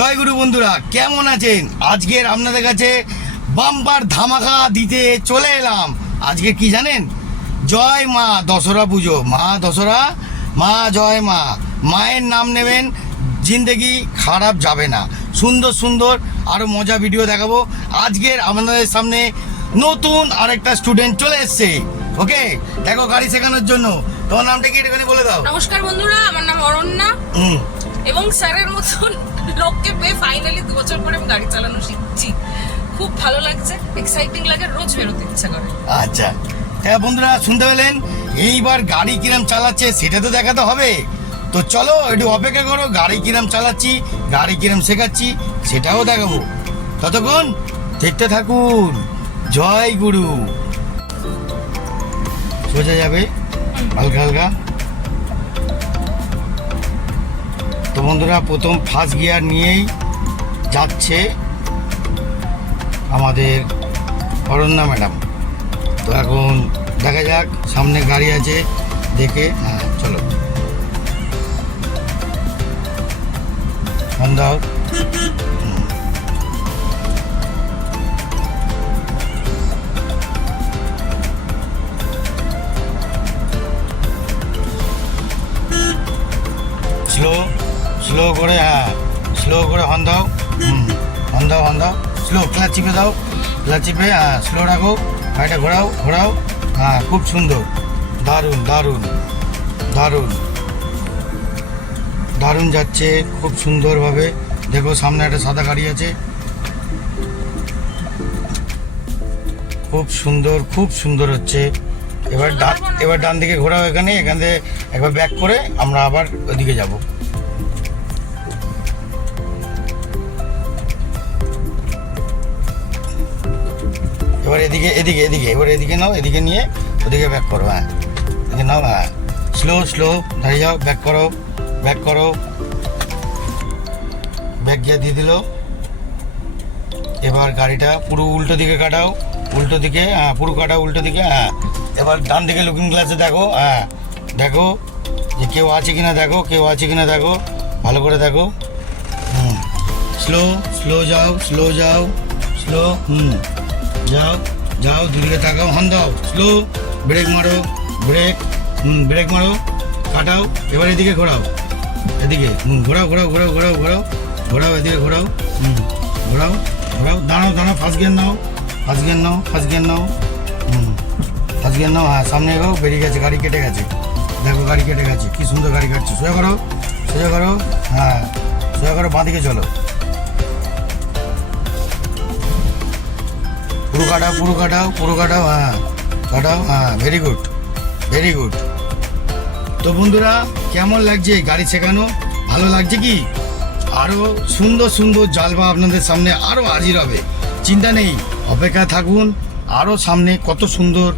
জয় গুরু বন্ধুরা, কেমন আছেন? আজকের আপনাদের কাছে বাম্পার ধামাকা দিতে চলে এলাম। আজকে কি জানেন? জয় মা দশরা পুজো। মা দশরা, মা জয় মা। মায়ের নাম নেবেন, জিন্দেগি খারাপ যাবে না। সুন্দর সুন্দর আরও মজা ভিডিও দেখাবো। আজকের আপনাদের সামনে নতুন আরেকটা স্টুডেন্ট চলে এসছে। ওকে, দেখো গাড়ি শেখানোর জন্য। তোমার নামটা কি একটুখানি বলে দাও। নমস্কার বন্ধুরা, আমার নাম অরণ্যা এবং স্যারের মতন লোককে পেয়ে ফাইনালি 2 বছর পরে আমি গাড়ি চালানো শিখছি। খুব ভালো লাগছে, এক্সাইটিং লাগে, রোজ বেরোতে ইচ্ছা করে। আচ্ছা, হ্যাঁ বন্ধুরা, শুনতে পেলেন? এইবার গাড়ি কিরম চালাচ্ছে সেটা তো দেখাতে হবে। তো চলো একটু অপেক্ষা করো, গাড়ি কিরম চালাচ্ছি, গাড়ি কিরম শেখাচ্ছি সেটাও দেখাবো। ততক্ষণ দেখতে থাকুন। জয় গুরু। সোজা যাবে হালকা হালকা। তো বন্ধুরা, প্রথম ফার্স্ট গিয়ার নিয়েই যাচ্ছে আমাদের অরণ্যা ম্যাডাম। তো এখন দেখা যাক, সামনে গাড়ি আছে দেখে। হ্যাঁ চলো, বন্ধ দাও। স্লো স্লো করে, হ্যাঁ স্লো করে হর্ন দাও। হর্ন দাও, হর্ন দাও। স্লো ক্লাচ চিপে দাও, ক্লাচ চিপে, হ্যাঁ স্লো রাখো। গাড়িটা ঘোরাও ঘোরাও। হ্যাঁ খুব সুন্দর, দারুণ দারুণ দারুণ দারুণ যাচ্ছে খুব সুন্দরভাবে। দেখো সামনে একটা সাদা গাড়ি আছে, খুব সুন্দর, খুব সুন্দর হচ্ছে। এবার ডান দিকে ঘোরাও। এখানে থেকে একবার ব্যাক করে আমরা আবার ওইদিকে যাব। এবার এদিকে এদিকে এদিকে এবার এদিকে নাও, এদিকে নিয়ে ওদিকে ব্যাক করো। হ্যাঁ এদিকে নাও, হ্যাঁ স্লো স্লো দাঁড়িয়ে যাও, ব্যাক করো, ব্যাক করো। ব্যাক গিয়ার দিয়ে দিল। এবার গাড়িটা পুরো উল্টো দিকে কাটাও, উল্টো দিকে, হ্যাঁ পুরো কাটাও উল্টো দিকে। হ্যাঁ এবার ডান দিকে লুকিং গ্লাসে দেখো। হ্যাঁ দেখো যে কেউ আছে কিনা, দেখো কেউ আছে কিনা, দেখো ভালো করে দেখো। স্লো স্লো যাও, স্লো যাও, স্লো। যাও যাও, দুদিকে তাকাও, হর্ন দাও। স্লো, ব্রেক মারো, ব্রেক, ব্রেক মারো, কাটাও। এবার এদিকে ঘোরাও, এদিকে ঘোরাও ঘোরাও ঘোরাও ঘোরাও ঘোরাও ঘোরাও, এদিকে ঘোরাও, ঘোরাও ঘোরাও। দাঁড়াও দাঁড়াও, ফার্স্ট গিয়ার নাও, ফার্স্ট গিয়ার নাও, ফার্স্ট গিয়ার নাও, ফার্স্ট গিয়ার নাও। হ্যাঁ সামনে এগো, বেরিয়ে গেছে, গাড়ি কেটে গেছে। দেখো গাড়ি কেটে গেছে, কি সুন্দর গাড়ি কাটছে। সোজা করো, সোজা করো, হ্যাঁ সোজা করো, বাঁদিকে চলো। পুরো কাটাও, পুরো কাটাও, পুরো কাটাও, হ্যাঁ কাটাও, হ্যাঁ ভেরি গুড, ভেরি গুড। তো বন্ধুরা, কেমন লাগছে গাড়ি শেখানো? ভালো লাগছে কি? আরও সুন্দর সুন্দর জালবা আপনাদের সামনে আরও হাজির হবে। চিন্তা নেই, অপেক্ষা থাকুন। আরও সামনে কত সুন্দর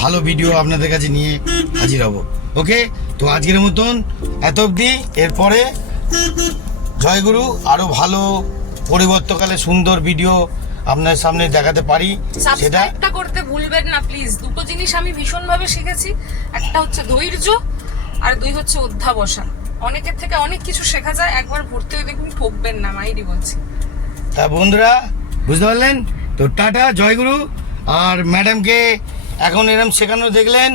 ভালো ভিডিও আপনাদের কাছে নিয়ে হাজির হব। ওকে, তো আজকের মতন এত অবধি। এরপরে জয়গুরু আরও ভালো পরিবর্তকালে সুন্দর ভিডিও আপনার সামনে দেখাতে পারি। সেটা সাবস্ক্রাইবটা করতে ভুলবেন না প্লিজ। দুটো জিনিস আমি ভীষণভাবে শিখেছি, একটা হচ্ছে ধৈর্য আর 2 হচ্ছে অধ্যাবসা। অনেকের থেকে অনেক কিছু শেখা যায়, একবার ভর্তি হয়ে দেখুন, ঠকবেন না, মাইরি বলছি। তা বন্ধুরা বুঝতে পারলেন তো? টাটা, জয়গুরু। আর ম্যাডামকে এখন এরম শেখানো দেখলেন,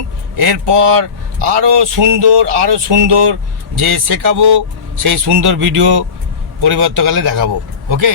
এরপর আরও সুন্দর যে শেখাবো সেই সুন্দর ভিডিও পরিবর্তকালে দেখাবো। ওকে।